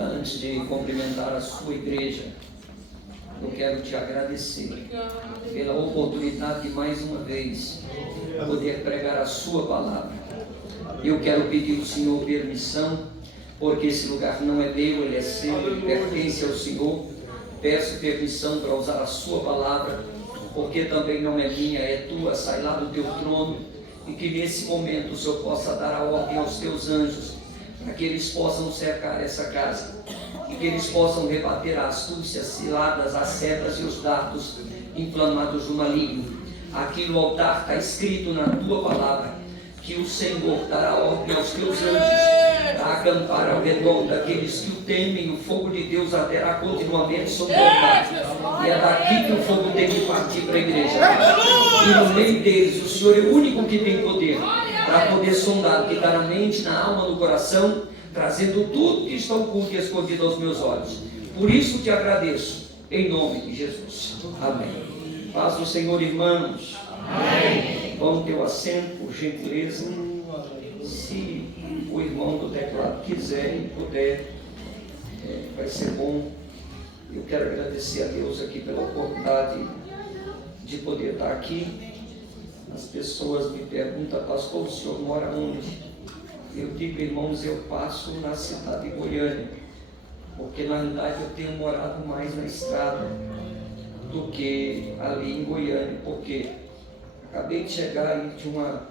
Antes de cumprimentar a sua igreja, eu quero te agradecer pela oportunidade de mais uma vez poder pregar a sua palavra. Eu quero pedir ao Senhor permissão, porque esse lugar não é meu, ele é seu, ele pertence ao Senhor. Peço permissão para usar a sua palavra, porque também não é minha, é tua, sai lá do teu trono, e que nesse momento o Senhor possa dar a ordem aos teus anjos, para que eles possam cercar essa casa, e que eles possam rebater a astúcia, as ciladas, as setas e os dardos inflamados do maligno. Aqui no altar está escrito na tua palavra, que o Senhor dará ordem aos teus anjos, para acampar ao redor daqueles que o temem. O fogo de Deus arderá continuamente sobre o altar, e é daqui que o fogo tem que partir para a igreja, e no meio deles o Senhor é o único que tem poder, para poder sondar o que está na mente, na alma, no coração, trazendo tudo que está oculto e escondido aos meus olhos. Por isso te agradeço, em nome de Jesus. Amém. Paz do Senhor, irmãos. Amém. Vamos ter o assento, por gentileza. Se o irmão do teclado quiser e puder, vai ser bom. Eu quero agradecer a Deus aqui pela oportunidade de poder estar aqui. As pessoas me perguntam: pastor, o senhor mora onde? Eu digo: irmãos, eu passo na cidade de Goiânia, porque na realidade eu tenho morado mais na estrada do que ali em Goiânia, porque acabei de chegar aí de uma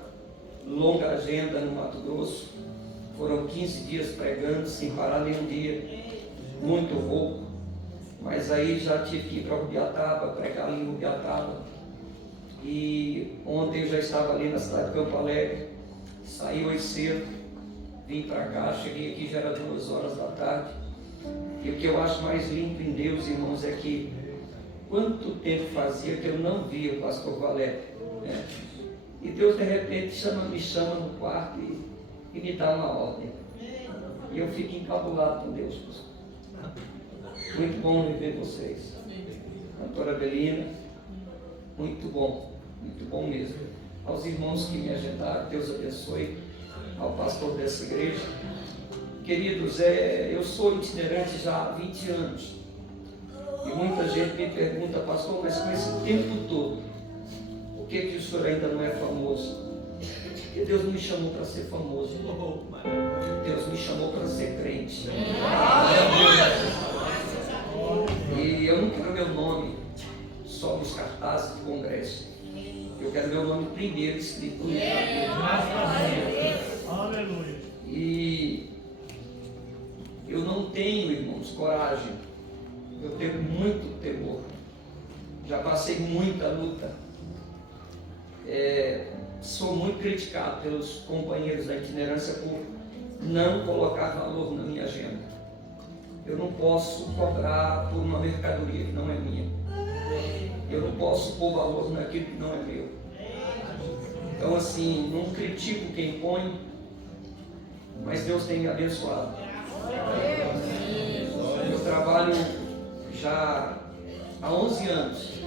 longa agenda no Mato Grosso. Foram 15 dias pregando sem parar nenhum dia, muito rouco, mas aí já tive que ir para Rubiataba, pregar ali em Rubiataba. E ontem eu já estava ali na cidade de Campo Alegre, saí hoje cedo, vim para cá, cheguei aqui já era 2 horas da tarde. E o que eu acho mais lindo em Deus, irmãos, é que quanto tempo fazia que eu não via o pastor Valério, né? E Deus de repente me chama no quarto e me dá uma ordem. E eu fico encabulado com Deus, pastor. Muito bom rever vocês. Cantora Belina, muito bom mesmo. Aos irmãos que me ajudaram, Deus abençoe. Ao pastor dessa igreja. Queridos, eu sou itinerante já há 20 anos. E muita gente me pergunta: pastor, mas com esse tempo todo, por que o senhor ainda não é famoso? Porque Deus não me chamou para ser famoso. Deus me chamou para ser crente. E eu não quero meu nome só nos cartazes de congresso. Eu quero meu nome primeiro escrito no livro. Aleluia. E eu não tenho, irmãos, coragem. Eu tenho muito temor. Já passei muita luta. Sou muito criticado pelos companheiros da itinerância por não colocar valor na minha agenda. Eu não posso cobrar por uma mercadoria que não é minha. Eu não posso pôr valor naquilo que não é meu. Então, assim, não critico quem põe, mas Deus tem me abençoado. Eu trabalho já há 11 anos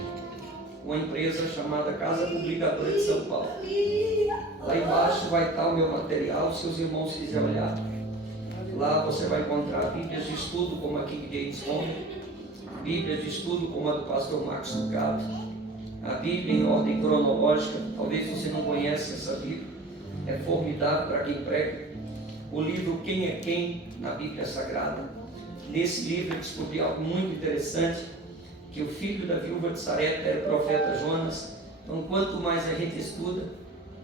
com uma empresa chamada Casa Publicadora de São Paulo. Lá embaixo vai estar o meu material, se os irmãos quiserem olhar. Lá você vai encontrar bíblias de estudo como a King James Home, Bíblia de estudo como a do pastor Marcos Ducato, a Bíblia em ordem cronológica. Talvez você não conheça essa Bíblia, é formidável para quem prega. O livro Quem é Quem, na Bíblia Sagrada. Nesse livro eu descobri algo muito interessante, que o filho da viúva de Sarepta era o profeta Jonas. Então, quanto mais a gente estuda,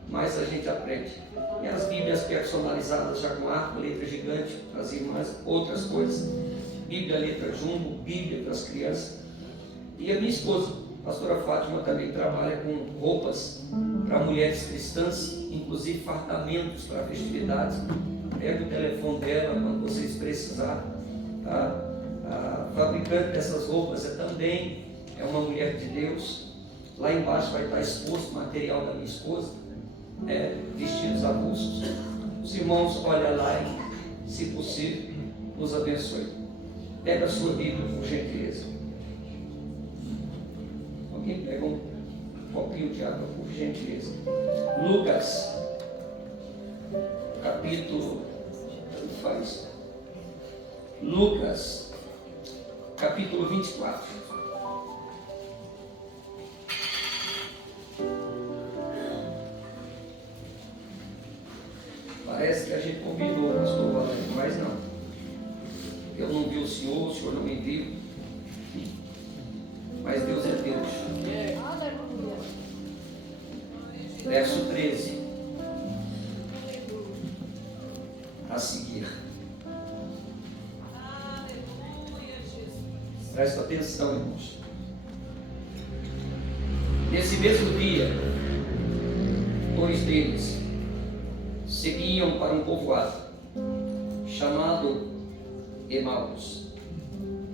mais a gente aprende. E as Bíblias personalizadas já com arco, letra gigante para as irmãs, outras coisas. Bíblia letra jumbo, Bíblia para as crianças. E a minha esposa, a pastora Fátima, também trabalha com roupas para mulheres cristãs, inclusive fartamentos para festividades. Pega o telefone dela quando vocês precisarem. Tá? A fabricante dessas roupas também é uma mulher de Deus. Lá embaixo vai estar exposto o material da minha esposa, vestidos avulsos. Os irmãos, olha lá e, se possível, nos abençoe. Pega a sua Bíblia, por gentileza. Alguém pega um copinho de água, por gentileza. Lucas, capítulo, Lucas, capítulo 24. Parece que a gente combinou, pastor Valério, mas não. Eu não vi o senhor não me viu. Mas Deus é Deus. Verso 13. A seguir. Presta atenção, irmãos. Nesse mesmo dia, 2 deles seguiam para um povoado chamado Emaús,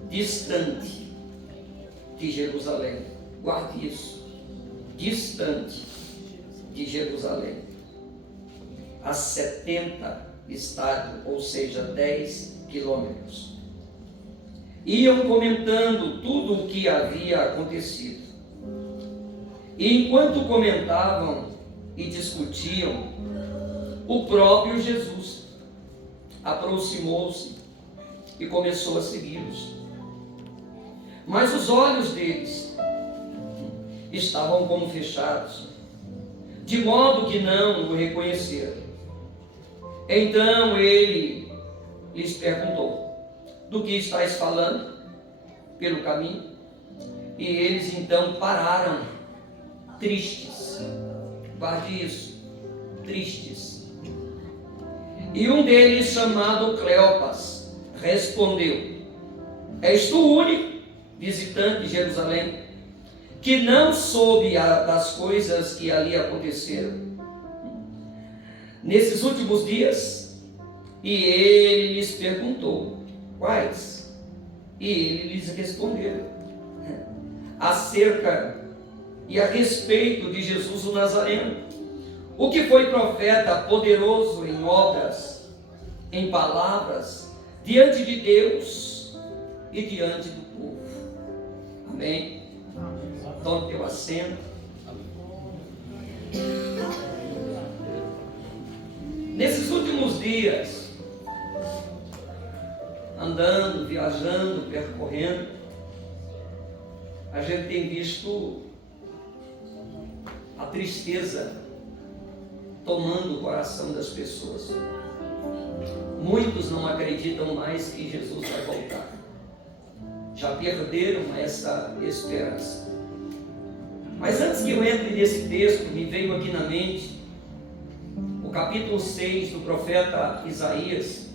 distante de Jerusalém. Guarde isso. Distante de Jerusalém, a 70 estádios, ou seja, 10 quilômetros. Iam comentando tudo o que havia acontecido. E enquanto comentavam e discutiam, o próprio Jesus aproximou-se e começou a segui-los. Mas os olhos deles estavam como fechados, de modo que não o reconheceram. Então ele lhes perguntou: do que estáis falando pelo caminho? E eles então pararam, tristes. Guarde isso, tristes. E um deles, chamado Cleopas, respondeu: és tu o único visitante de Jerusalém que não soube das coisas que ali aconteceram nesses últimos dias? E ele lhes perguntou: quais? E ele lhes respondeu acerca e a respeito de Jesus o Nazareno, o que foi profeta, poderoso em obras, em palavras, diante de Deus e diante do povo. Amém? Tome teu assento. Nesses últimos dias, andando, viajando, percorrendo, a gente tem visto a tristeza tomando o coração das pessoas. Muitos não acreditam mais que Jesus vai voltar. Já perderam essa esperança. Mas antes que eu entre nesse texto, me veio aqui na mente o capítulo 6 do profeta Isaías,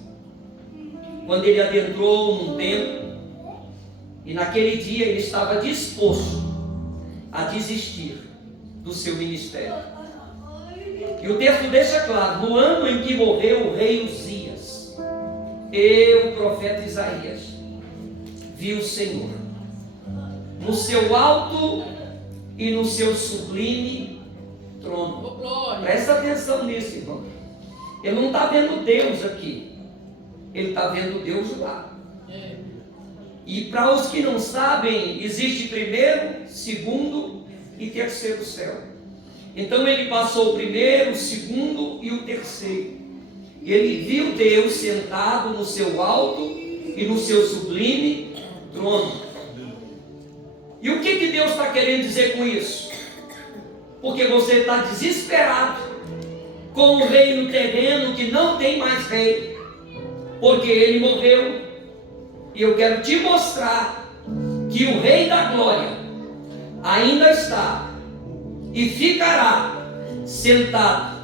quando ele adentrou num templo e naquele dia ele estava disposto a desistir do seu ministério. E o texto deixa claro: no ano em que morreu o rei Uzias, o profeta Isaías viu o Senhor no seu alto e no seu sublime trono. Presta atenção nisso, irmão. Ele não está vendo Deus aqui, ele está vendo Deus lá. E para os que não sabem, existe primeiro, segundo e terceiro céu. Então ele passou o primeiro, o segundo e o terceiro. E ele viu Deus sentado no seu alto e no seu sublime trono. E o que Deus está querendo dizer com isso? Porque você está desesperado com o reino terreno que não tem mais rei, porque ele morreu. E eu quero te mostrar que o Rei da Glória ainda está e ficará sentado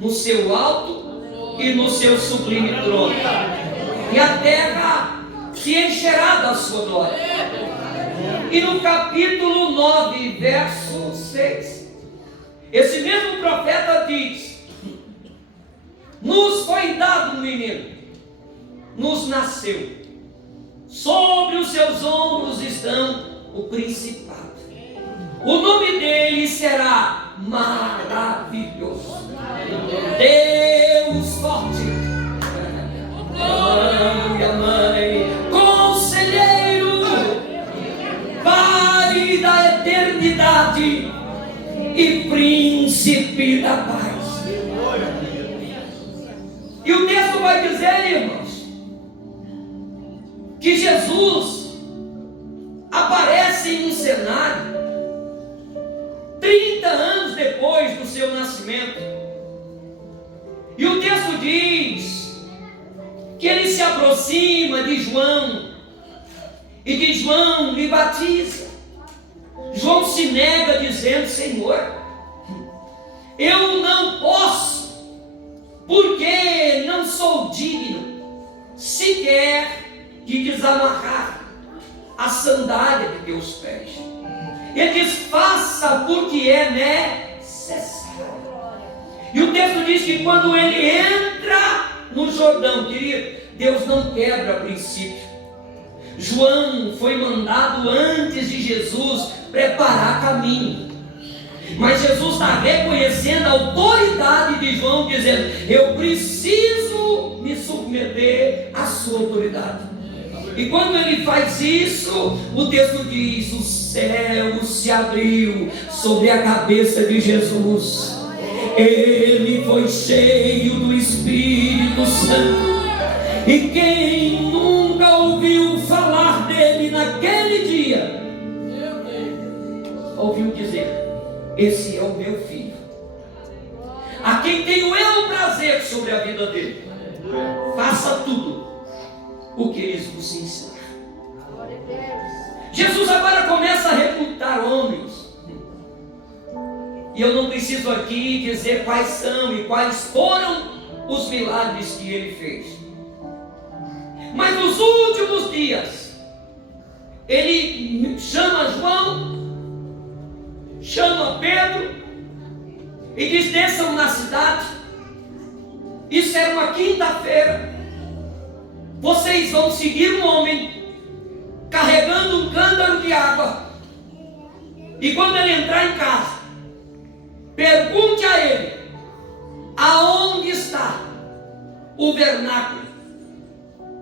no seu alto e no seu sublime trono. E a terra se encherá da sua glória. E no capítulo 9, verso 6, esse mesmo profeta diz: nos foi dado um menino, nos nasceu, sobre os seus ombros estão o principado. O nome dele será Maravilhoso, Deus Forte, Conselheiro, Pai da eternidade e Príncipe da paz. E o texto vai dizer, irmãos, que Jesus aparece em um cenário 30 anos depois do seu nascimento. E o texto diz que ele se aproxima de João e de João lhe batiza. João se nega dizendo: Senhor, eu não posso, porque não sou digno sequer de desamarrar a sandália de teus pés. Ele diz: faça porque é necessário. E o texto diz que quando ele entra no Jordão, querido, Deus não quebra princípio. João foi mandado antes de Jesus preparar caminho, mas Jesus está reconhecendo a autoridade de João, dizendo: eu preciso me submeter à sua autoridade. E quando ele faz isso, o texto diz: o céu se abriu sobre a cabeça de Jesus. Ele foi cheio do Espírito Santo. E quem nunca ouviu falar dele naquele dia, ouviu dizer: esse é o meu filho, a quem tenho eu prazer sobre a vida dele. Faça tudo o que eles vos ensinam. Jesus agora começa a recrutar homens. E eu não preciso aqui dizer quais são e quais foram os milagres que ele fez. Mas nos últimos dias, ele chama João, chama Pedro e diz: desçam na cidade. Isso era uma quinta-feira. Vocês vão seguir um homem carregando um cântaro de água. E quando ele entrar em casa, pergunte a ele aonde está o vernáculo,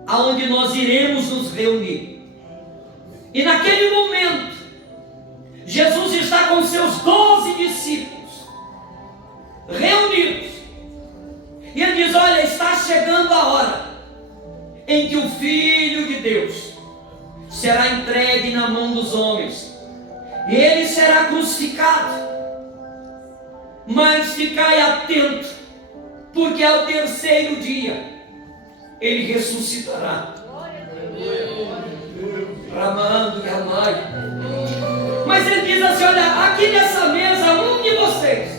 aonde nós iremos nos reunir. E naquele momento, Jesus está com seus 12 discípulos reunidos. E ele diz: olha, está chegando a hora em que o Filho de Deus será entregue na mão dos homens, e ele será crucificado. Mas ficai atento, porque ao terceiro dia ele ressuscitará. Ramando e amai. Mas ele diz assim: olha, aqui nessa mesa, um de vocês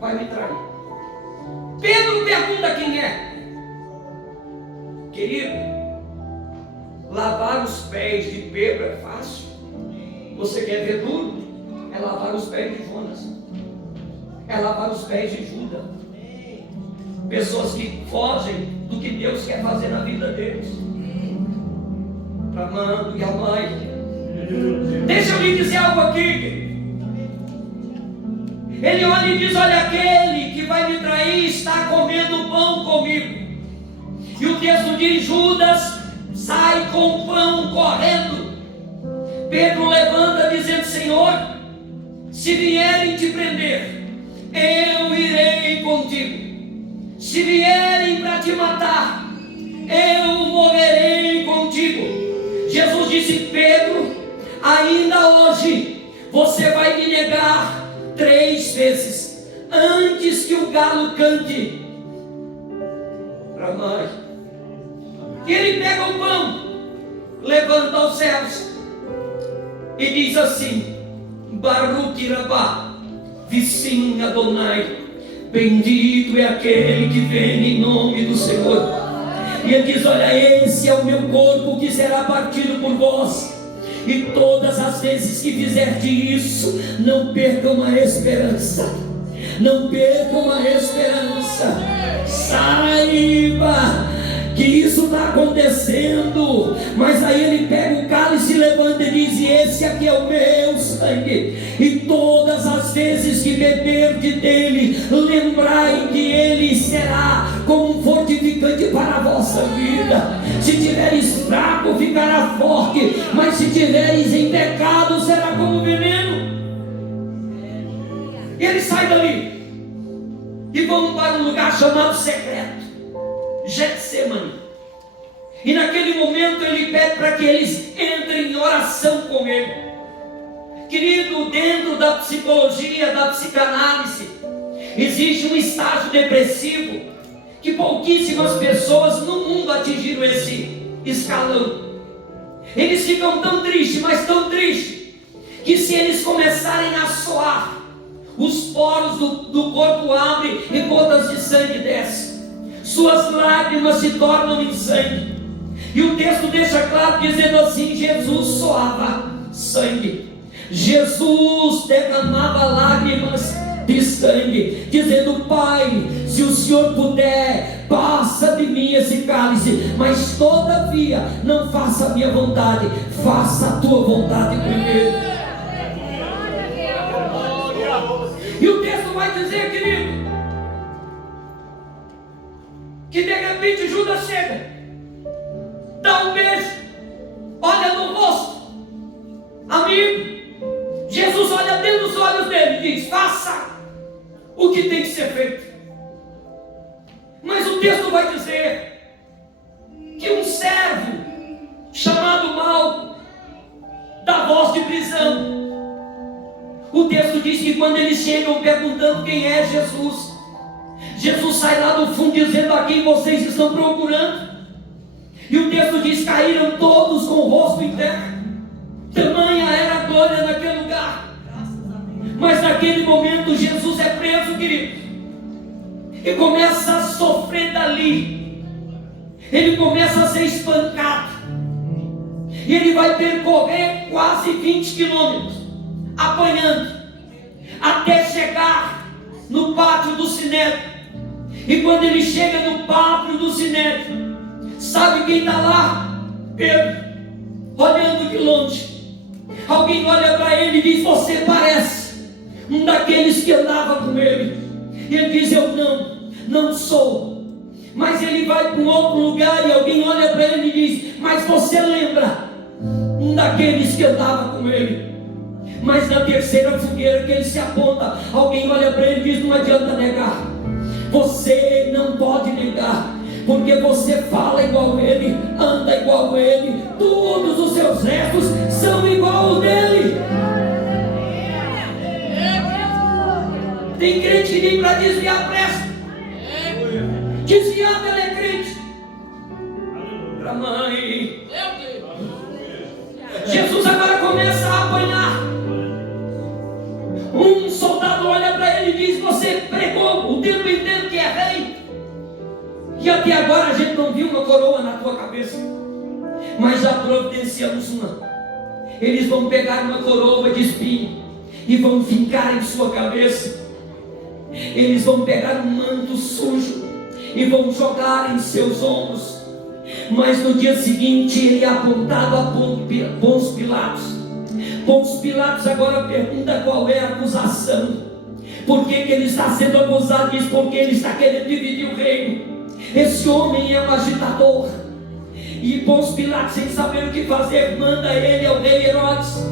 vai me trair. Pedro pergunta quem é. Querido, lavar os pés de Pedro é fácil. Você quer ver duro? É lavar os pés de Jonas, é lavar os pés de Judas. Pessoas que fogem do que Deus quer fazer na vida deles. Amando e amai. Deixa eu lhe dizer algo aqui. Ele olha e diz: olha, aquele que vai me trair está comendo pão comigo. E o texto diz: Judas sai com pão correndo. Pedro levanta dizendo: Senhor, se vierem te prender, eu irei contigo. Se vierem para te matar, eu morrerei contigo. Jesus disse: Pedro, ainda hoje você vai me negar 3 vezes antes que o galo cante. Para nós. E ele pega o pão, levanta aos céus e diz assim: Baruch Rabá, Vissim Adonai, bendito é aquele que vem em nome do Senhor. E ele diz: olha, esse é o meu corpo que será partido por vós. E todas as vezes que fizerte isso, não percam a esperança. Não percam a esperança. Saiba que isso está acontecendo. Mas aí ele pega o cálice, levanta e diz: e esse aqui é o meu sangue. E todas as vezes que beberdes dele, lembrai que ele será como um fortificante para a vossa vida. Se tiveres fraco, ficará forte, mas se tiveres em pecado, será como veneno. E ele sai dali e vão para um lugar chamado secreto, Getsemane. E naquele momento ele pede para que eles entrem em oração com ele. Querido, dentro da psicologia, da psicanálise, existe um estágio depressivo que pouquíssimas pessoas no mundo atingiram esse escalão. Eles ficam tão tristes, mas tão tristes, que se eles começarem a suar, os poros do corpo abrem e gotas de sangue descem. Suas lágrimas se tornam em sangue. E o texto deixa claro dizendo assim: Jesus suava sangue, Jesus derramava lágrimas de sangue, dizendo: Pai, se o Senhor puder, passa de mim esse cálice, mas todavia não faça a minha vontade, faça a tua vontade primeiro. E o texto vai dizer, querido, que de repente Judas chega, dá um beijo, olha no rosto, amigo. Jesus olha dentro dos olhos dele e diz: faça o que tem que ser feito. Mas o texto vai dizer que um servo chamado Malco, da voz de prisão, o texto diz que quando eles chegam perguntando quem é Jesus, Jesus sai lá do fundo dizendo: a quem vocês estão procurando? E o texto diz: caíram todos com o rosto em terra. Tamanha era a glória naquele lugar. Mas naquele momento Jesus é preso, querido, e começa a sofrer dali. Ele começa a ser espancado, e ele vai percorrer quase 20 quilômetros apanhando, até chegar no pátio do Sinédrio. E quando ele chega no pátio do Sinédrio, sabe quem está lá? Pedro, olhando de longe. Alguém olha para ele e diz: você parece um daqueles que andava com ele. E ele diz: eu não sou. Mas ele vai para um outro lugar e alguém olha para ele e diz: mas você lembra um daqueles que andava com ele. Mas na terceira fogueira que ele se aponta, alguém olha para ele e diz: não adianta negar. Você não pode negar, porque você fala igual ele, anda igual ele, todos os seus restos são igual ao dele. Tem crente que vem para desviar a pressa. Desviado ele é crente. Para mãe. Jesus agora começa a apanhar. Um soldado olha para ele e diz: você pregou o tempo inteiro que é rei, e até agora a gente não viu uma coroa na tua cabeça, mas já providenciamos uma. Eles vão pegar uma coroa de espinho e vão fincar em sua cabeça. Eles vão pegar um manto sujo e vão jogar em seus ombros. Mas no dia seguinte ele é apontado a Pôncio Pilatos. Pôncio Pilatos agora pergunta qual é a acusação. Por que ele está sendo acusado? Diz: porque ele está querendo dividir o reino. Esse homem é um agitador. E Pôncio Pilatos, sem saber o que fazer, manda ele ao rei Herodes.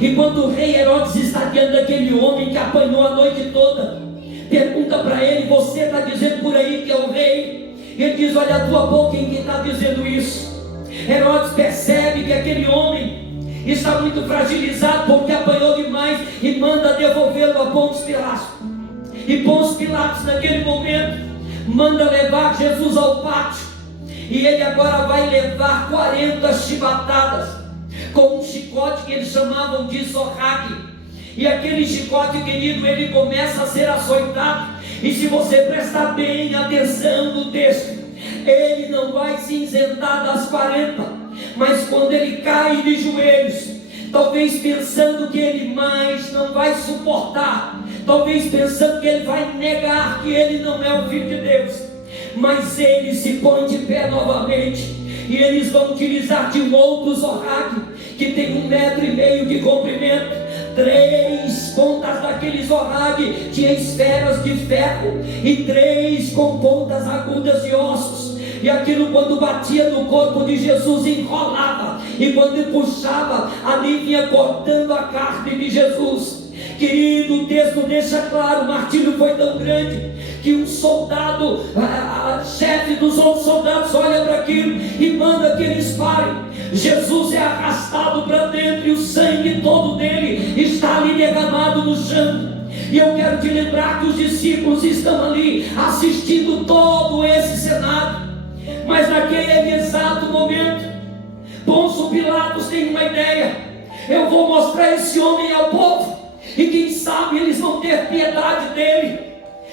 E quando o rei Herodes está diante daquele homem que apanhou a noite toda, pergunta para ele: você está dizendo por aí que é o rei? Ele diz: olha a tua boca em quem está dizendo isso. Herodes percebe que aquele homem está muito fragilizado porque apanhou demais e manda devolvê-lo a Pôncio Pilatos. E Pôncio Pilatos naquele momento manda levar Jesus ao pátio, e ele agora vai levar 40 chibatadas com um chicote que eles chamavam de sorrague. E aquele chicote, querido, ele começa a ser açoitado. E se você prestar bem atenção no texto, ele não vai se isentar das 40, mas quando ele cai de joelhos, talvez pensando que ele mais não vai suportar, talvez pensando que ele vai negar que ele não é o Filho de Deus, mas ele se põe de pé novamente. E eles vão utilizar de um outro zorrague que tem 1,5 metro de comprimento. 3 pontas daquele zorrague tinha esferas de ferro e 3 com pontas agudas de ossos. E aquilo, quando batia no corpo de Jesus, enrolava, e quando puxava, ali vinha cortando a carne de Jesus. Querido, o texto deixa claro: o martírio foi tão grande que um soldado, chefe dos outros soldados, olha para aquilo e manda que eles parem. Jesus é arrastado para dentro e o sangue todo dele está ali derramado no chão. E eu quero te lembrar que os discípulos estão ali assistindo todo esse cenário. Mas naquele exato momento, Pôncio Pilatos tem uma ideia: eu vou mostrar esse homem ao povo, e quem sabe eles vão ter piedade dele,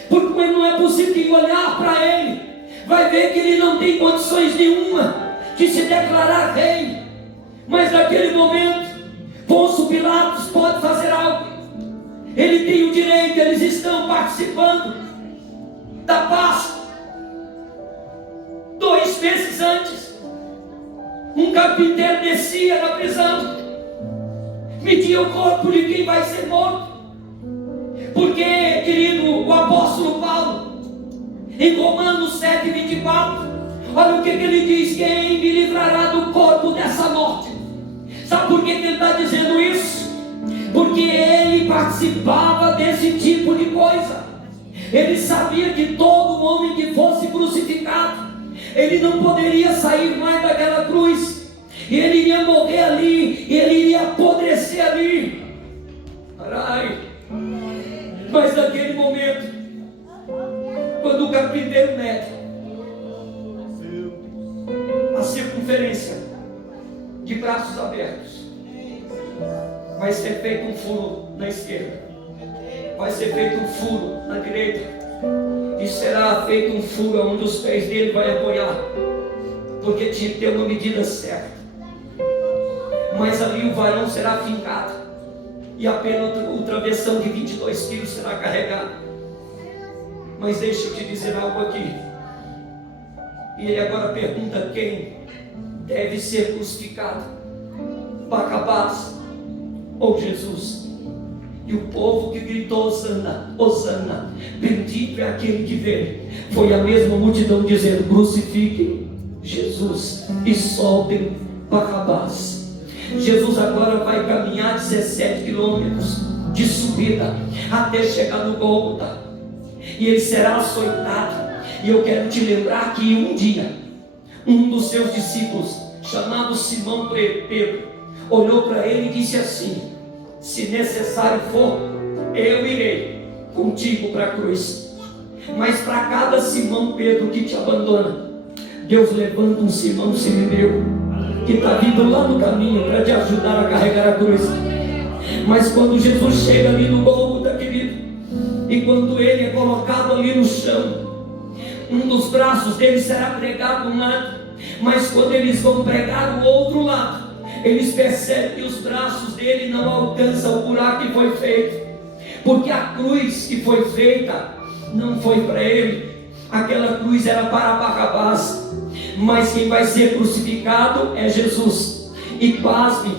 porque não é possível olhar para ele, vai ver que ele não tem condições nenhuma de se declarar rei. Mas naquele momento, Pôncio Pilatos pode fazer algo. Ele tem o direito, eles estão participando da Páscoa. 2 meses antes, um carpinteiro descia na prisão, media o corpo de quem vai ser morto. Porque, querido, o apóstolo Paulo, em Romanos 7:24, olha o que ele diz: quem me livrará do corpo dessa morte? Sabe por que ele está dizendo isso? Porque ele participava desse tipo de coisa. Ele sabia que todo homem que fosse crucificado, ele não poderia sair mais daquela cruz, e ele iria morrer ali, e ele iria apodrecer ali. Carai. Mas naquele momento, quando o carpinteiro mede a circunferência de braços abertos, vai ser feito um furo na esquerda, vai ser feito um furo na direita, e será feito um furo onde os pés dele vai apoiar, porque tinha que ter uma medida certa. Mas ali o varão será fincado, e apenas o travessão de 22 quilos será carregado. Mas deixa eu te dizer algo aqui. E ele agora pergunta: quem deve ser crucificado? Barrabás ou Jesus? E o povo que gritou: Hosana, Hosana, bendito é aquele que vem, foi a mesma multidão dizendo: crucifiquem Jesus e soltem Barrabás. Jesus agora vai caminhar 17 quilômetros de subida até chegar no Gólgota, e ele será açoitado. E eu quero te lembrar que um dia, um dos seus discípulos, chamado Simão Pedro, olhou para ele e disse assim: se necessário for, eu irei contigo para a cruz. Mas para cada Simão Pedro que te abandona, Deus levanta um Simão Sirineu, que está vindo lá no caminho para te ajudar a carregar a cruz. Mas quando Jesus chega ali no Gólgota, querido, e quando ele é colocado ali no chão, um dos braços dele será pregado um lado, mas quando eles vão pregar o outro lado, eles percebem que os braços dele não alcançam o buraco que foi feito, porque a cruz que foi feita não foi para ele, aquela cruz era para Barrabás. Mas quem vai ser crucificado é Jesus. E pasme,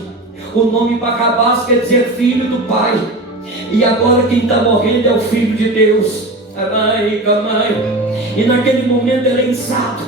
o nome Barrabás quer dizer filho do Pai, e agora quem está morrendo é o Filho de Deus. E naquele momento ele é lançado,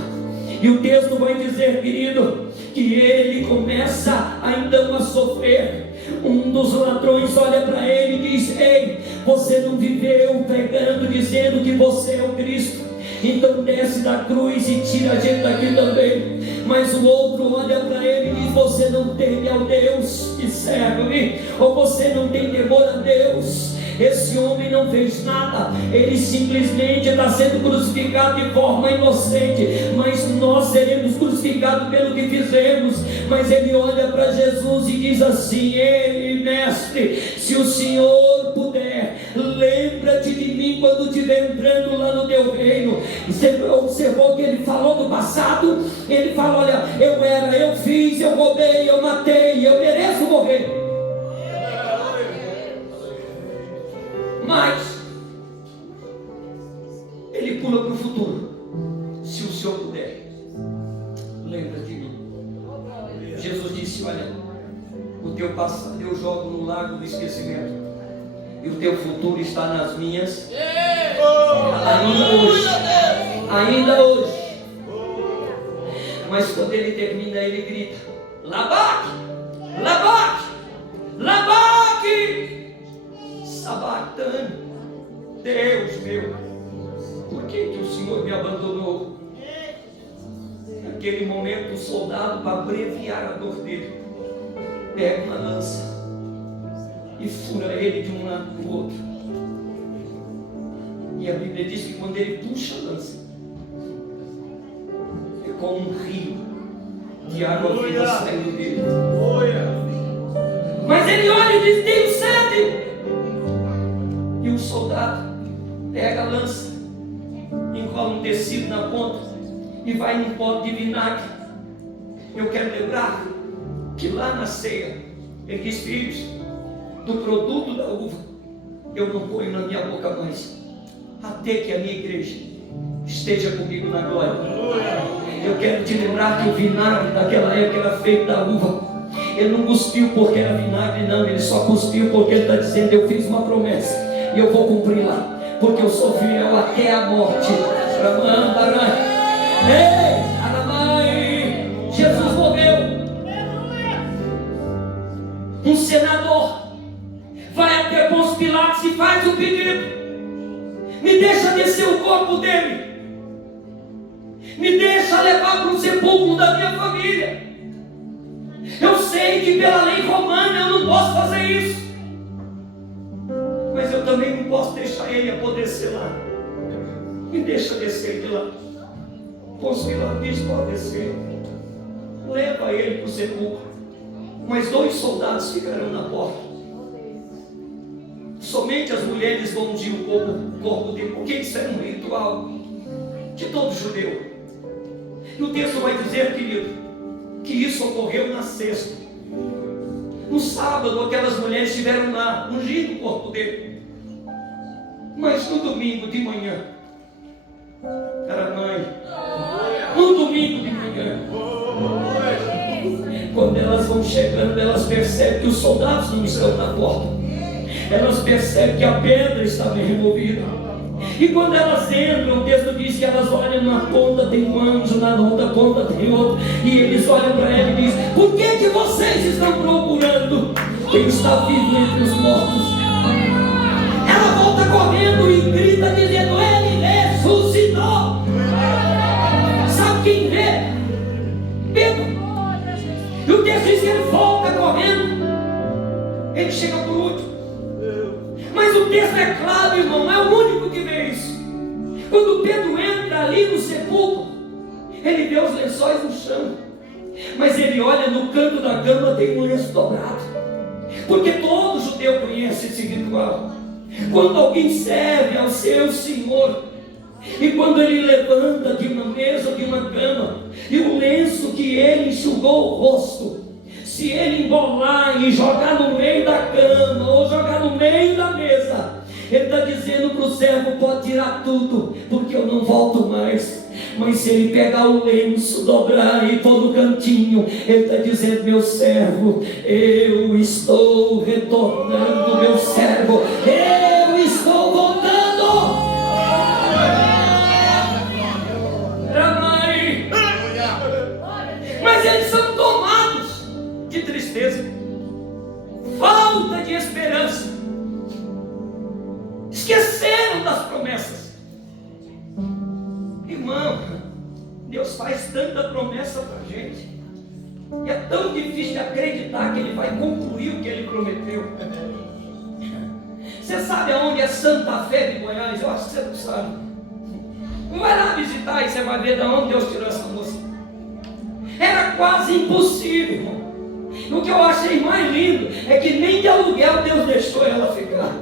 e o texto vai dizer, querido, que ele começa então a sofrer. Um dos ladrões olha para ele e diz: ei, você não viveu pregando, dizendo que você é o Cristo? Então desce da cruz e tira a gente daqui também. Mas o outro olha para ele e diz: você não teme ao Deus que serve, ou você não tem temor a Deus? Esse homem não fez nada, ele simplesmente está sendo crucificado de forma inocente, mas nós seremos crucificados pelo que fizemos. Mas ele olha para Jesus e diz assim: ei, mestre, se o Senhor puder, lembra-te de mim quando estiver entrando lá no teu reino. Você observou que ele falou do passado? Ele fala: olha, eu fiz, eu roubei, eu matei, eu mereço morrer. Mas ele pula para o futuro. Se o Senhor puder, lembra de mim. Jesus disse: olha, o teu passado eu jogo no lago do esquecimento, e o teu futuro está nas minhas. Ainda hoje. Mas quando ele termina, ele grita: Labaque, Labaque, Labaque, Sabactane, Deus meu, por me abandonou. Naquele momento, o soldado, para abreviar a dor dele, pega uma lança e fura ele de um lado para o outro. E a Bíblia diz que quando ele puxa a lança, é como um rio de água viva saindo dele. Mas ele olha e diz: tenho sede. E o soldado pega a lança, enrola um tecido na ponta e vai num pote de vinagre. Eu quero lembrar que lá na ceia ele diz: filhos, do produto da uva eu não ponho na minha boca mais, até que a minha igreja esteja comigo na glória. Eu quero te lembrar que o vinagre daquela época era feito da uva. Ele não cuspiu porque era vinagre, não. Ele só cuspiu porque ele está dizendo: eu fiz uma promessa e eu vou cumpri-la, porque eu sou fiel até a morte. Ei, Aramai, Jesus morreu. Um senador vai até Pôncio Pilatos e faz o pedido: me deixa descer o corpo dele, me deixa levar para o sepulcro da minha família. Eu sei que pela lei romana eu não posso fazer isso, mas eu também não posso deixar ele apodrecer lá. Me deixa descer de lá. Pôncio Pilatos diz: pode descer. Leva ele para o sepulcro. Mas 2 soldados ficarão na porta. Somente as mulheres vão ungir o corpo dele, porque isso era um ritual de todo judeu. E o texto vai dizer, querido, que isso ocorreu na sexta. No sábado, aquelas mulheres estiveram lá, ungindo o corpo dele. Mas no domingo de manhã, era mãe, no domingo de manhã, quando elas vão chegando, elas percebem que os soldados não estão na porta. Elas percebem que a pedra está bem removida. E quando elas entram, o texto diz que elas olham, na ponta tem um anjo, na outra ponta tem outro. E eles olham para ela e dizem: por que vocês estão procurando quem está vivo entre os mortos? Ela volta correndo e grita dizendo: ele ressuscitou. Sabe quem vê? Pedro. E o texto diz que ele volta correndo. Ele chega por último. Mas o texto é claro, irmão, não é o único que vê isso. Quando Pedro entra ali no sepulcro, ele vê os lençóis no chão, mas ele olha no canto da cama, tem um lenço dobrado, porque todo judeu conhece esse ritual. Quando alguém serve ao seu Senhor, e quando ele levanta de uma mesa ou de uma cama, e o lenço que ele enxugou o rosto, se ele embolar e jogar no meio da cama ou jogar no meio da mesa, ele está dizendo para o servo: pode tirar tudo, porque eu não volto mais. Mas se ele pegar o lenço, dobrar e pôr no cantinho, ele está dizendo: meu servo, eu estou retornando, meu servo, eu estou voltando. Mas eles são tomados de tristeza, falta de esperança, esqueceram das promessas. Irmão, Deus faz tanta promessa para a gente, e é tão difícil de acreditar que Ele vai concluir o que Ele prometeu. Você sabe aonde é Santa Fé de Goiás? Eu acho que você não sabe. Não vai lá visitar e você vai ver de onde Deus tirou essa moça. Era quase impossível, irmão. O que eu achei mais lindo é que nem de aluguel Deus deixou ela ficar.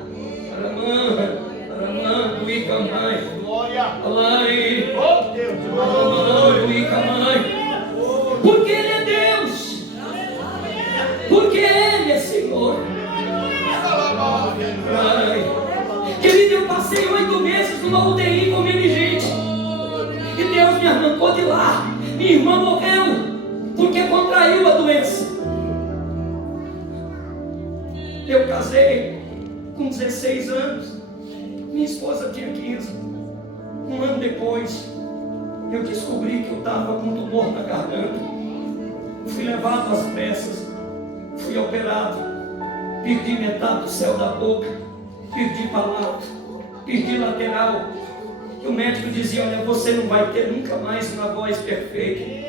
Porque Ele é Deus, porque Ele é Senhor. Querido, eu passei 8 meses numa UTI com meningite, e Deus me arrancou de lá. Minha irmã morreu porque contraiu a doença. Eu casei com 16 anos, minha esposa tinha 15. Um ano depois, eu descobri que eu estava com um tumor na garganta. Fui levado às pressas, fui operado, perdi metade do céu da boca, perdi palavra, perdi lateral. que o médico dizia: olha, você não vai ter nunca mais uma voz perfeita.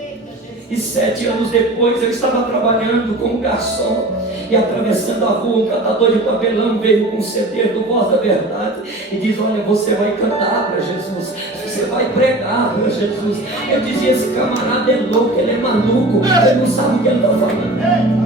E 7 anos depois eu estava trabalhando como garçom, e atravessando a rua, um cantador de papelão veio com um CD do Voz da Verdade e diz: olha, você vai cantar para Jesus, você vai pregar para Jesus. Eu dizia: esse camarada é louco, ele é maluco, ele não sabe o que ele está falando.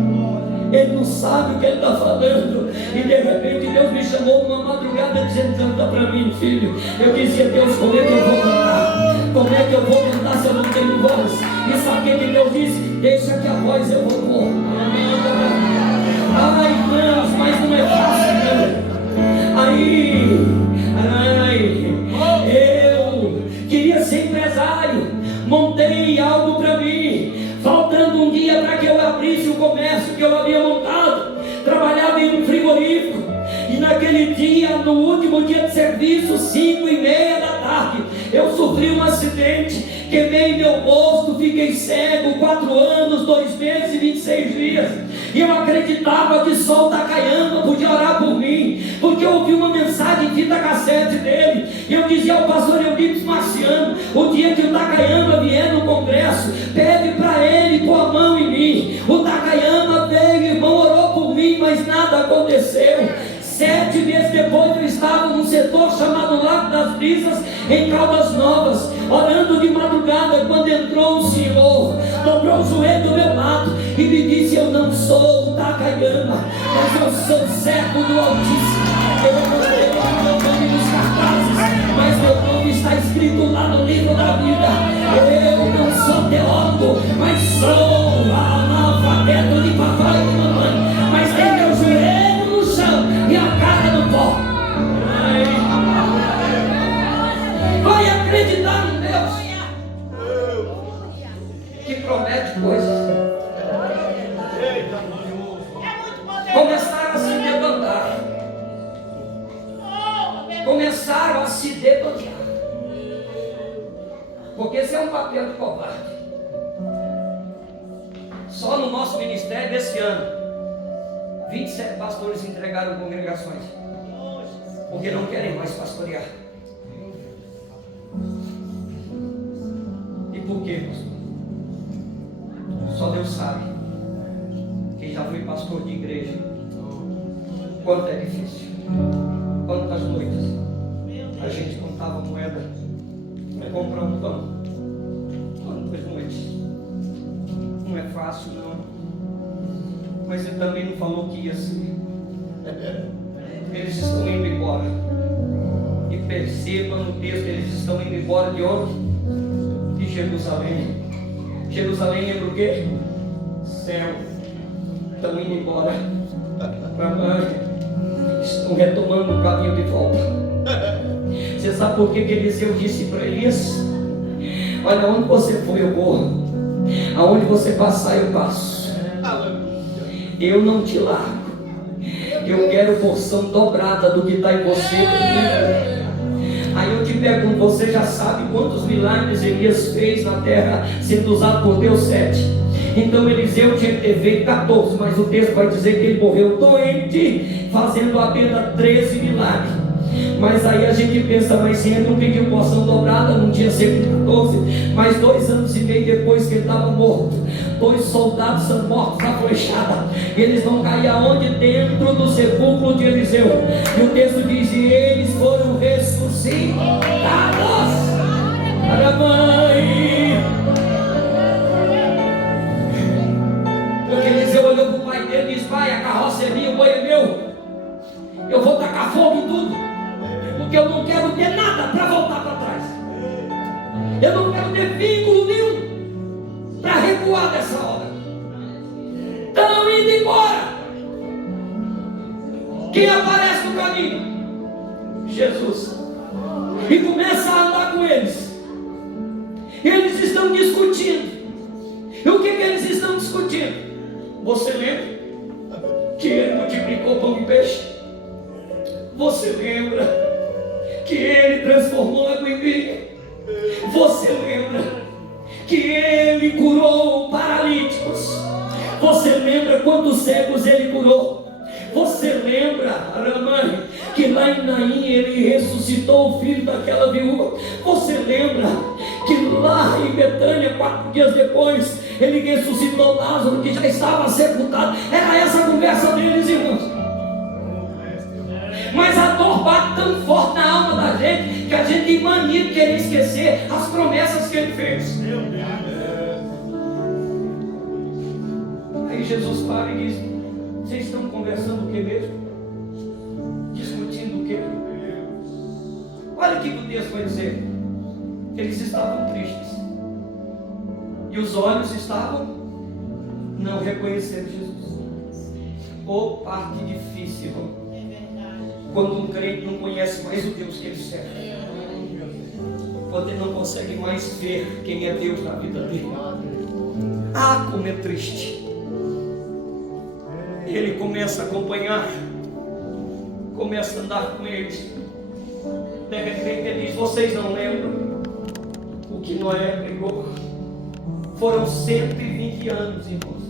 Ele não sabe o que ele está falando. E de repente Deus me chamou uma madrugada dizendo: canta para mim, filho. Eu dizia: Deus, como é que eu vou cantar? Como é que eu vou cantar se eu não tenho voz? E sabe o que Deus disse? Deixa que a voz eu vou pôr. Ai, irmãos, mas não é fácil, não. Eu queria ser empresário, montei algo para mim, faltando um dia para que eu abrisse o comércio que eu havia montado. Trabalhava em um frigorífico, e naquele dia, no último dia de serviço, 5:30 da tarde, eu sofri um acidente, queimei meu rosto, fiquei cego, 4 anos, 2 meses e 26 dias. E eu acreditava que só o Takayama podia orar por mim, porque eu ouvi uma mensagem em fita cassete dele, e eu dizia ao pastor Euripides Marciano: o dia que o Takayama vier no congresso, pede para ele pôr a mão em mim. O Takayama veio, irmão, orou por mim, mas nada aconteceu. 7 meses depois eu estava num setor chamado Lago das Brisas, em Caldas Novas, orando de madrugada, quando entrou um senhor, dobrou o joelho do meu lado e me disse: eu não sou o Takayama, mas eu sou servo do Altíssimo. Eu não tenho meu nome nos cartazes, mas meu nome está escrito lá no livro da vida. Eu não sou teólogo, mas sou analfabeto de papai e mamãe, mas tenho meu joelho no chão e a cara no pó. Vai acreditar em Deus que promete coisas. Começaram a se levantar, começaram a se debanhar, porque esse é um papel de covarde. Só no nosso ministério desse ano, 27 pastores entregaram congregações, porque não querem mais pastorear. E por quê, pastor? Só Deus sabe. Quem já foi pastor de igreja, quanto é difícil, quantas noites a gente contava moeda para comprar um pão, quantas noites. Não é fácil, não, mas ele também não falou que ia ser. Eles estão indo embora, e percebam no texto, eles estão indo embora de onde? De Jerusalém. Jerusalém lembra o quê? Céu. Estão indo embora, estão retomando o caminho de volta. Você sabe por que Eliseu disse para Elias: olha, onde você for eu vou, aonde você passar eu passo, eu não te largo, eu quero porção dobrada do que está em você. Aí eu te pergunto: você já sabe quantos milagres Elias fez na terra, sendo usado por Deus? 7. Então Eliseu tinha que ter feito 14, mas o texto vai dizer que ele morreu doente, fazendo apenas 13 milagres. Mas aí a gente pensa: mas se ele não pediu porção dobrada, não tinha sido 14. Mas 2 anos e meio depois que ele estava morto, 2 soldados são mortos à flechada. Eles vão cair aonde? Dentro do sepulcro de Eliseu. E o texto diz: e eles foram ressuscitados. Para a mãe. Porque Eliseu olhou para o pai dele e disse: pai, a carroça é minha, o boi é meu, eu vou tacar fogo em tudo, porque eu não quero ter nada para voltar para trás. Eu não quero ter vínculo nenhum para recuar dessa hora. Estão indo embora. Quem aparece no caminho? Jesus. E começa a andar com eles. Eles estão discutindo. E o que eles estão discutindo? Você lembra que ele multiplicou pão e peixe? Você lembra que ele transformou água em vinho? Você lembra que ele curou paralíticos? Você lembra quantos cegos ele curou? Você lembra, Aramãe, que lá em Naim ele ressuscitou o filho daquela viúva. Você lembra que lá em Betânia, 4 dias depois, ele ressuscitou Lázaro, que já estava sepultado? Era essa a conversa deles, irmãos. Mas a dor bate tão forte na alma da gente que a gente tem mania de querer esquecer as promessas que ele fez. Aí Jesus para e diz: vocês estão conversando o que mesmo? Discutindo o que? Olha o que o texto vai dizer. Eles estavam tristes e os olhos estavam não reconhecendo Jesus. Oh, parte difícil, quando um crente não conhece mais o Deus que ele serve, quando ele não consegue mais ver quem é Deus na vida dele. Ah, como é triste. E ele começa a acompanhar, começa a andar com eles. De repente ele diz: vocês não lembram o que Noé pregou? Foram 120 anos, irmãos,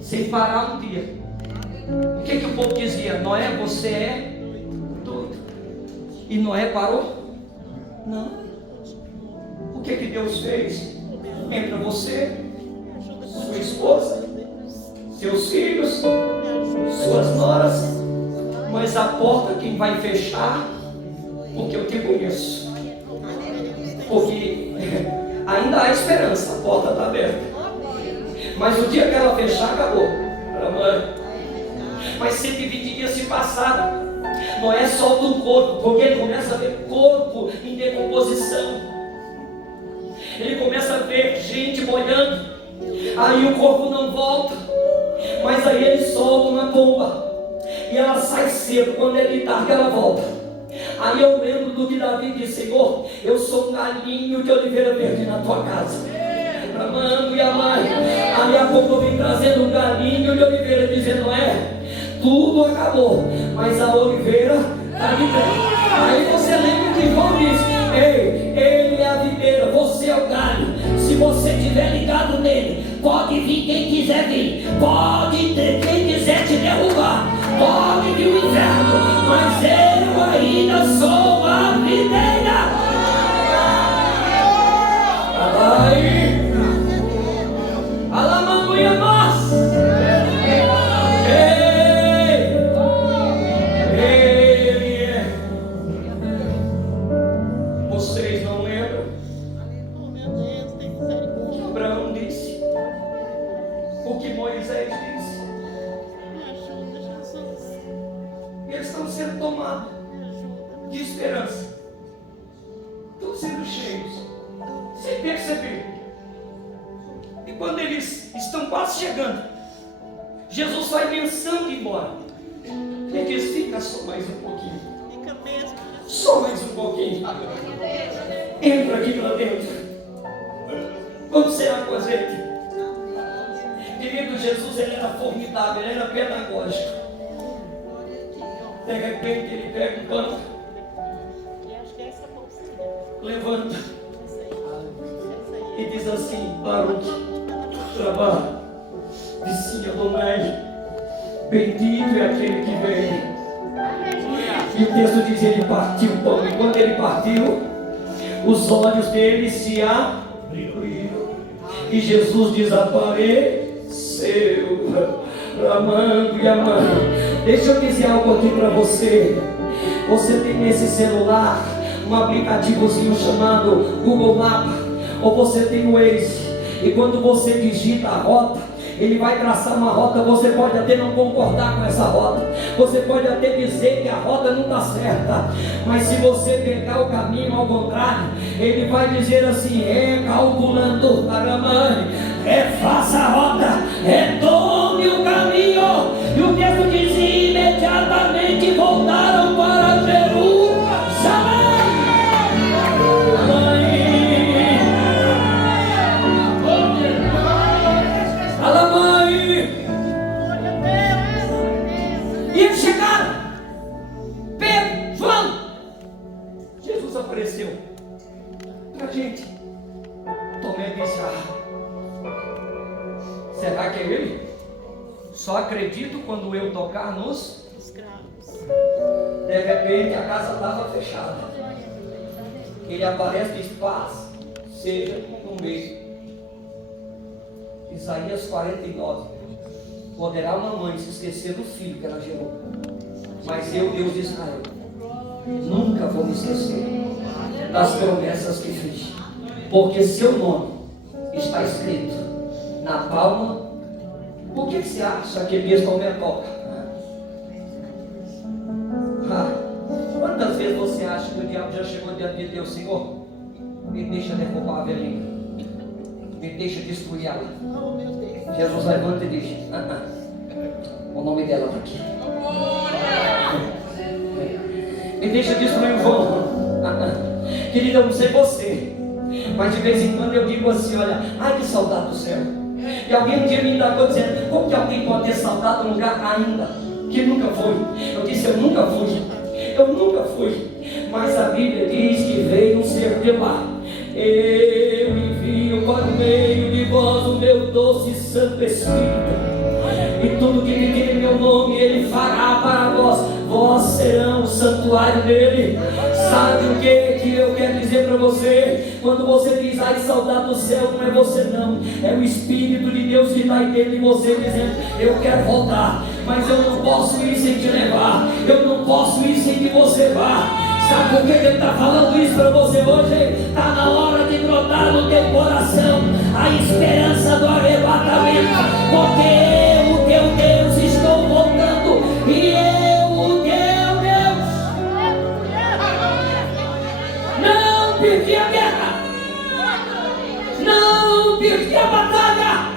sem parar um dia. O que o povo dizia? Noé, você é doido. E Noé parou? Não. O que Deus fez? Entra você, sua esposa, seus filhos, suas noras, mas a porta quem vai fechar? Porque eu te conheço. Porque ainda há esperança, a porta está aberta. Mas o dia que ela fechar, acabou. Mas 120 dias se passaram. Noé solta um corpo, porque ele começa a ver corpo em decomposição. Ele começa a ver gente molhando. Aí o corpo não volta. Mas aí ele solta uma pomba. E ela sai cedo, quando é de tarde ela volta. Aí eu lembro do que Davi disse: Senhor, eu sou um galinho de oliveira verde na tua casa. Amando e amando. Aí a pomba vem trazendo um galinho de oliveira, dizendo: tudo acabou, mas a oliveira está de pé. Aí você lembra que João disse: ei, ele é a videira, você é o galho. Se você estiver ligado nele, pode vir quem quiser vir, pode ter quem quiser te derrubar, pode vir o inferno, mas eu ainda sou a videira. Aí, alamanguia nós. Ele é. Vocês não lembram? O que Abraão disse? O que Moisés disse? Eles estão sendo tomados de esperança, estão sendo cheios, sem perceber. E quando eles estão quase chegando, Jesus faz menção de ir embora. Ele diz: fica só mais um pouquinho. Fica mesmo. Só mais um pouquinho. Entra aqui para dentro. Vamos ser aposente. Querido, Jesus, ele era formidável, ele era pedagógico. De repente ele pega um pano, levanta e diz assim: Baruch, trabalho, disse Adonai, bendito é aquele que vem. E o texto diz: ele partiu o pão, e quando ele partiu, os olhos dele se abriram e Jesus desapareceu, amando e amando. Deixa eu dizer algo aqui para você. Você tem nesse celular um aplicativozinho chamado Google Maps, ou você tem o Waze, e quando você digita a rota, ele vai traçar uma rota. Você pode até não concordar com essa rota, você pode até dizer que a rota não está certa, mas se você pegar o caminho ao contrário, ele vai dizer assim: recalculando, refaça a rota, retome o caminho. E o texto diz: imediatamente voltaram para Jerusalém. E eles chegaram. Pedro, João. Jesus apareceu para a gente. Tomé disse: será que é ele? Só acredito quando eu tocar nos escravos. De repente a casa estava fechada. Ele aparece e diz: paz seja no meio. Isaías 49. Poderá uma mãe se esquecer do filho que ela gerou, mas eu, Deus de Israel, nunca vou me esquecer das promessas que fiz, porque seu nome está escrito na palma. Por que você acha que Deus não me toca? Quantas vezes você acha que o diabo já chegou diante de Deus? Senhor, me deixa derrubar a velhinha, me deixa destruir ela. Jesus levanta e diz: o nome dela está aqui. Me deixa destruir o vão. Querida, eu não sei você, mas de vez em quando eu digo assim: olha, ai que saudade do céu. E alguém um dia me indagou dizendo: como que alguém pode ter saudade de um lugar ainda que nunca foi? Eu disse: eu nunca fui. Eu nunca fui. Mas a Bíblia diz que veio um ser de lá. Eu envio para o meio de vós o meu doce Santo Espírito, e tudo que pedir em meu nome Ele fará para vós. Vós serão o santuário dele. Sabe o que eu quero dizer para você? Quando você diz: ai, saudade do céu, não é você não, é o Espírito de Deus que está aí dentro de você dizendo: eu quero voltar, mas eu não posso ir sem te levar, eu não posso ir sem que você vá. Sabe por que Ele está falando isso para você hoje? Está na hora de brotar no teu coração a esperança do arrebatamento, porque o teu Deus estou voltando, e eu, o teu Deus, não perdi a guerra, não perdi a batalha,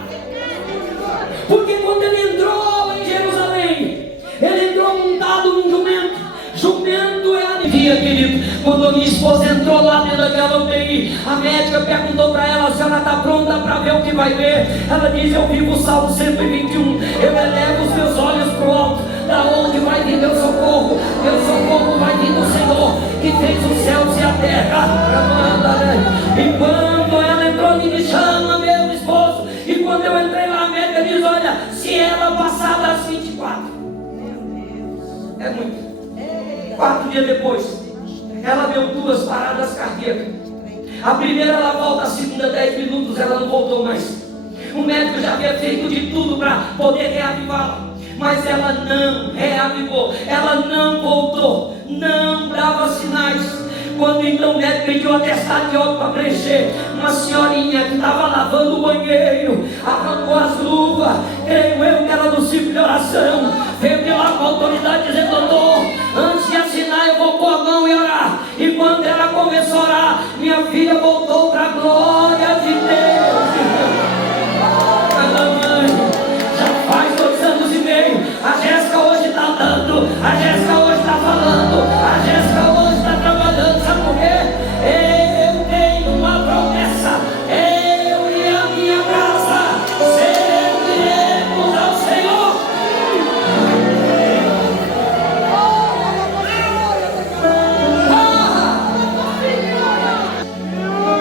porque quando Ele entrou em Jerusalém, Ele entrou montado num jumento. Jumento é alegria, querido. Quando a minha esposa entrou lá dentro daquela UTI, a médica perguntou para ela: a senhora está pronta para ver o que vai ver? Ela diz: eu vivo o Salmo 121. Eu elevo os meus olhos para o alto. Da onde vai vir meu socorro? Meu socorro vai vir do Senhor, que fez os céus e a terra. E quando ela entrou, me chama meu esposo. E quando eu entrei lá, a médica diz: olha, se ela passar das 24, é muito. 4 dias depois, ela deu 2 paradas cardíacas. A primeira ela volta, a segunda 10 minutos ela não voltou mais. O médico já havia feito de tudo para poder reavivá-la, mas ela não reavivou, ela não voltou, não dava sinais. Quando então o médico pediu atestado de óbito para preencher, uma senhorinha que estava lavando o banheiro arrancou as luvas, creio eu que era do ciclo de oração, veio de lá com a autoridade dizendo: doutor, antes de assinar eu vou pôr a mão e orar. E quando ela começou a orar, minha filha voltou para a glória de Deus. Mãe, já faz 2 anos e meio, a Jéssica hoje está andando, a Jéssica hoje está falando, a Jéssica hoje está trabalhando. Sabe por quê? Eu tenho uma promessa, eu e a minha casa serviremos ao Senhor.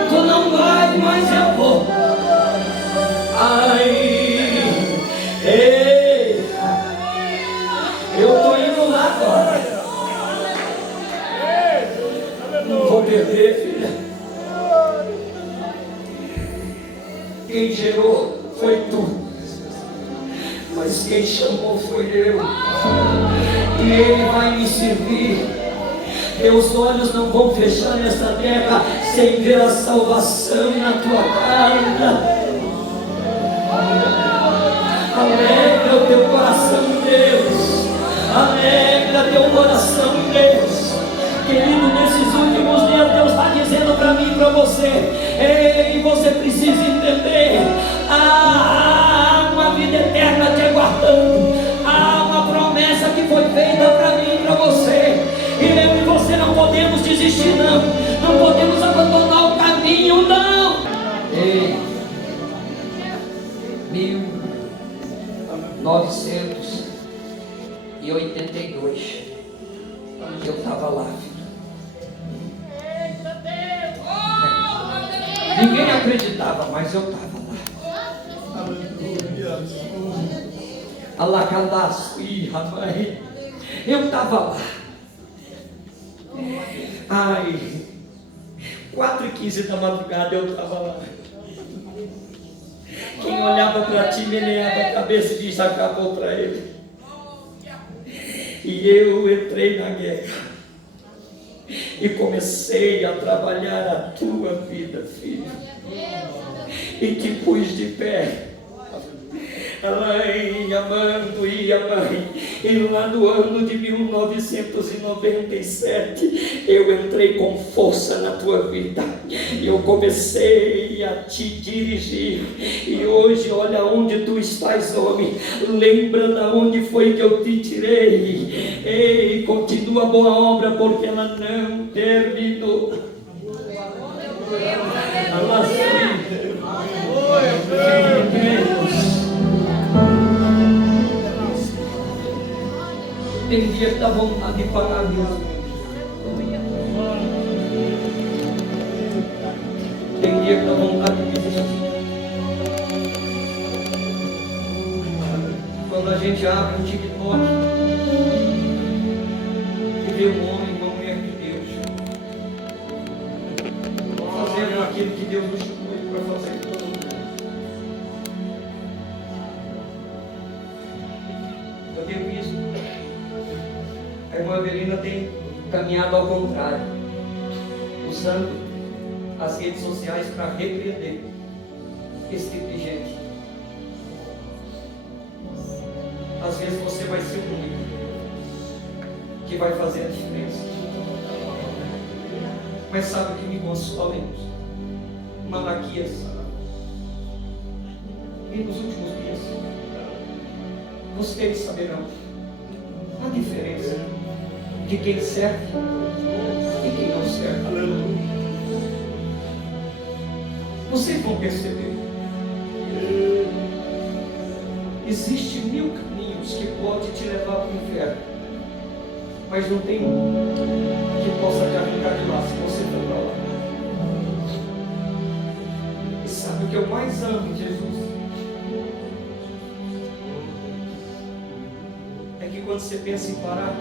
Tu não vai, mas eu vou. Ai, ei, eu estou indo lá agora. Não vou perder, filha. Quem gerou foi tu, mas quem chamou foi eu. E Ele vai me servir. Meus olhos não vão fechar nesta terra sem ver a salvação na tua casa. Alegra o teu coração em Deus, alegra teu coração em Deus. Querido, nesses últimos dias Deus está dizendo para mim e para você: ei, você precisa entender, há uma vida eterna te aguardando, há uma promessa que foi feita para mim e para você, e eu e você não podemos desistir não podemos abandonar o caminho não. Ei, 1982, eu estava lá, filho. Ninguém acreditava, mas eu estava lá. Alacadaço, rapaz. Eu estava lá. Ai, 4h15 da madrugada eu estava lá. Quem olhava para ti, meneava a cabeça e disse: acabou para ele. E eu entrei na guerra e comecei a trabalhar a tua vida, filho, e te pus de pé. Amando e amando. E lá no ano de 1997 eu entrei com força na tua vida. Eu comecei a te dirigir. E hoje olha onde tu estás, homem. Lembra da onde foi que eu te tirei. Ei, continua a boa obra, porque ela não terminou. Tem dia que dá vontade de parar mesmo. Tem dia que dá vontade de desistir. Quando a gente abre um TikTok e vê um homem e uma mulher de Deus fazendo aquilo que Deus nos chamou para fazer. Eu tenho visto. A irmã Evelina tem caminhado ao contrário, usando as redes sociais para repreender esse tipo de gente. Às vezes você vai ser o único que vai fazer a diferença. Mas sabe o que me consola, irmãos? Malaquias. E nos últimos dias, vocês saberão a diferença de quem serve e quem não serve. Aleluia. Vocês vão perceber. Existem 1000 caminhos que podem te levar para o inferno, mas não tem um que possa te arrancar de lá se você for para lá. E sabe o que eu mais amo em Jesus? É que quando você pensa em parar,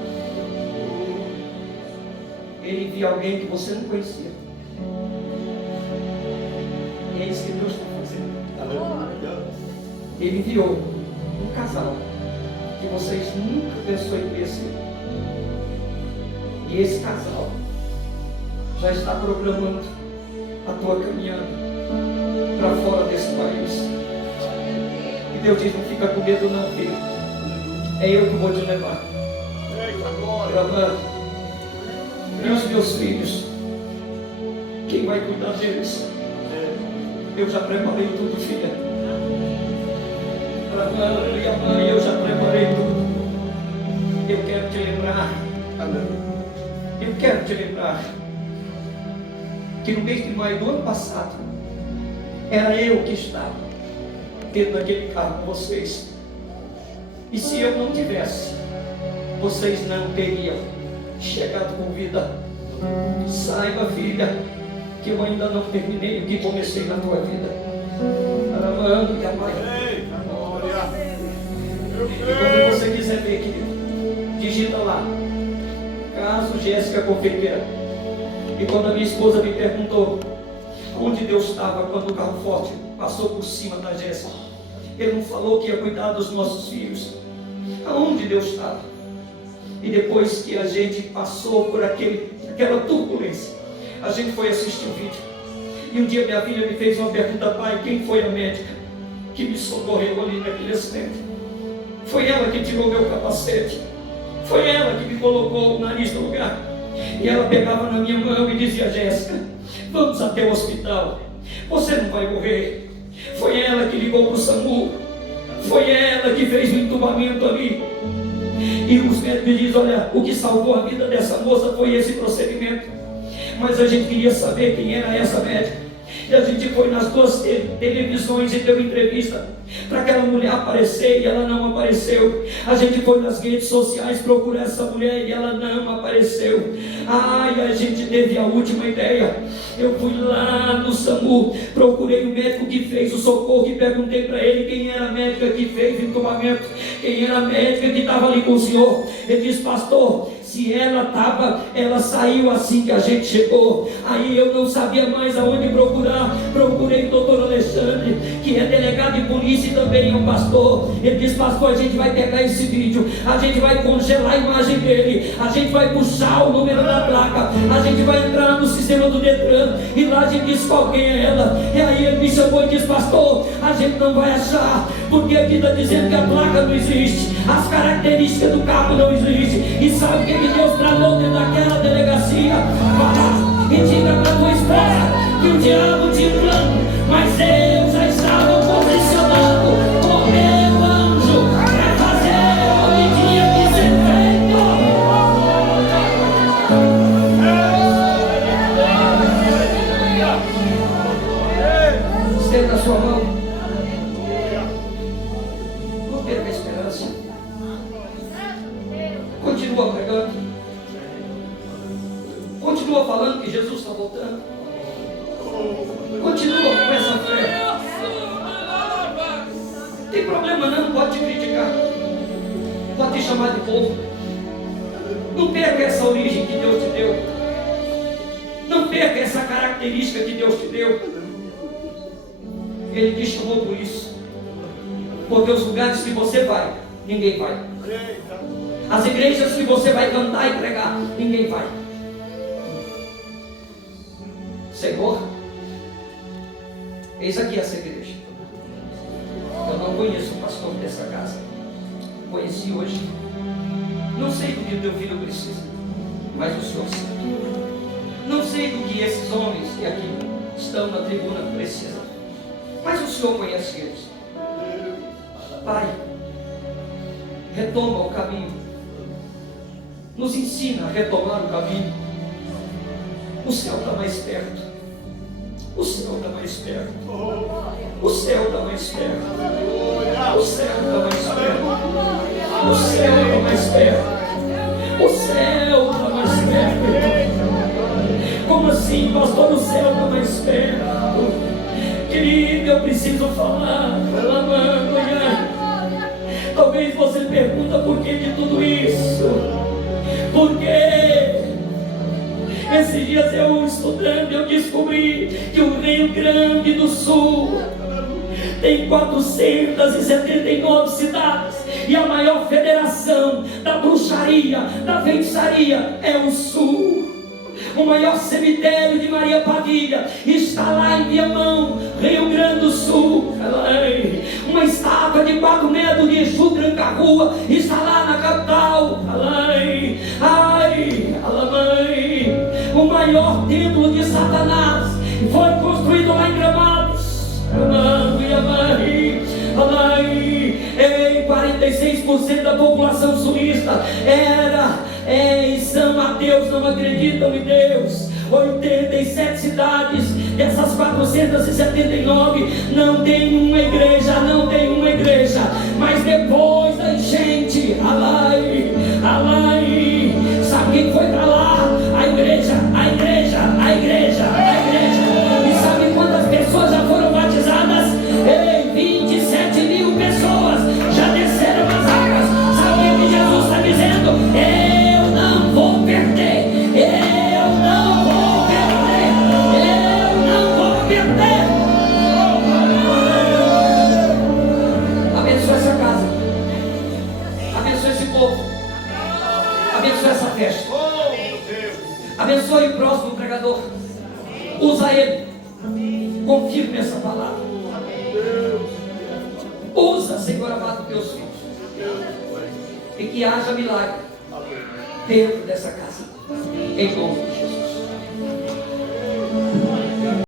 Ele envia alguém que você não conhecia. E é isso que Deus está fazendo. Ele enviou um casal que vocês nunca pensou em conhecer. E esse casal já está programando a tua caminhada para fora desse país. E Deus diz: não fica com medo não, filho. É eu que vou te levar. E os meus filhos, quem vai cuidar deles? Eu já preparei tudo, filha. E a mãe, eu já preparei tudo. Eu quero te lembrar. Eu quero te lembrar que no mês de maio do ano passado era eu que estava dentro daquele carro com vocês. E se eu não tivesse, vocês não teriam chegado com vida. Saiba, filha, que eu ainda não terminei o que comecei na tua vida. Amando e amando. E quando você quiser ver, querido, digita lá: caso Jéssica Confeiteira. E quando a minha esposa me perguntou onde Deus estava quando o carro forte passou por cima da Jéssica, Ele não falou que ia cuidar dos nossos filhos. Aonde Deus estava? E depois que a gente passou por aquela turbulência, a gente foi assistir o vídeo. E um dia minha filha me fez uma pergunta: pai, quem foi a médica que me socorreu ali naquele acidente? Foi ela que tirou meu capacete. Foi ela que me colocou o nariz no lugar. E ela pegava na minha mão e dizia: Jéssica, vamos até o hospital. Você não vai morrer. Foi ela que ligou para o SAMU. Foi ela que fez o entubamento ali. E os médicos me dizem: olha, o que salvou a vida dessa moça foi esse procedimento. Mas a gente queria saber quem era essa médica. E a gente foi nas duas televisões e deu entrevista para aquela mulher aparecer e ela não apareceu. A gente foi nas redes sociais procurar essa mulher e ela não apareceu. Ai, a gente teve a última ideia. Eu fui lá no SAMU, procurei o médico que fez o socorro e perguntei para ele quem era a médica que fez o entubamento, quem era a médica que estava ali com o senhor. Ele disse: pastor, se ela saiu assim que a gente chegou. Aí eu não sabia mais aonde procurar. Procurei o doutor Alexandre, que é delegado de polícia e também é um pastor. Ele disse: pastor, a gente vai pegar esse vídeo, a gente vai congelar a imagem dele, a gente vai puxar o número da placa, a gente vai entrar no sistema do Detran e lá a gente diz qual quem é ela. E aí ele me chamou e disse: pastor, a gente não vai achar, porque aqui está dizendo que a placa não existe, as características do carro não existem. E sabe o que Deus tramou dentro daquela delegacia? Vai lá e diga para a tua esposa que o diabo tinha um plano, mas eu já estava posicionado com meu anjo para fazer o que tinha que ser feito. Estenda a sua mão. Não perca a esperança. Continua pregando. Continua falando que Jesus está voltando. Continua com essa fé. Não tem problema não, pode te criticar, pode te chamar de povo. Não perca essa origem que Deus te deu. Não perca essa característica que Deus te deu. Ele te chamou por isso. Porque os lugares que você vai, ninguém vai. As igrejas que você vai cantar e pregar, ninguém vai. Senhor, eis aqui essa igreja. Eu não conheço o pastor dessa casa. Conheci hoje. Não sei do que o teu filho precisa, mas o Senhor sabe. Não sei do que esses homens que aqui estão na tribuna precisam, mas o Senhor conhece eles. Pai, retoma o caminho. Nos ensina a retomar o caminho. O céu está mais perto. O céu está mais perto. O céu está mais perto. O céu está mais perto. O céu está mais perto. O céu está mais perto. Como assim, pastor? O céu está mais perto. Querido, eu preciso falar. Talvez você pergunta por que de tudo isso. Porque esses dias eu estudando, eu descobri que o Rio Grande do Sul tem 479 cidades, e a maior federação da bruxaria, da feitiçaria é o Sul. O maior cemitério de Maria Padilha está lá em Viamão, Rio Grande do Sul. Uma estátua de 4 metros de Exu Tranca-Rua está lá na capital. O maior templo de Satanás foi construído lá em Gramados. 46% da população sulista era em São Mateus, não acreditam em Deus. 87 cidades dessas 479 não tem uma igreja, não tem uma igreja. Mas depois da enchente, sabe quem foi para lá? A igreja, a igreja, a igreja, a igreja. E sabe quantas pessoas já foram batizadas? 27 mil pessoas já desceram as águas. Sabe o que Jesus está dizendo? Eu não vou perder. Eu não vou perder. Eu não vou perder. Abençoa essa casa. Abençoa esse povo. Abençoa essa festa. Abençoe o próximo pregador. Usa ele. Confirme essa palavra. Usa, Senhor amado, teus filhos. E que haja milagre dentro dessa casa. Em nome de Jesus.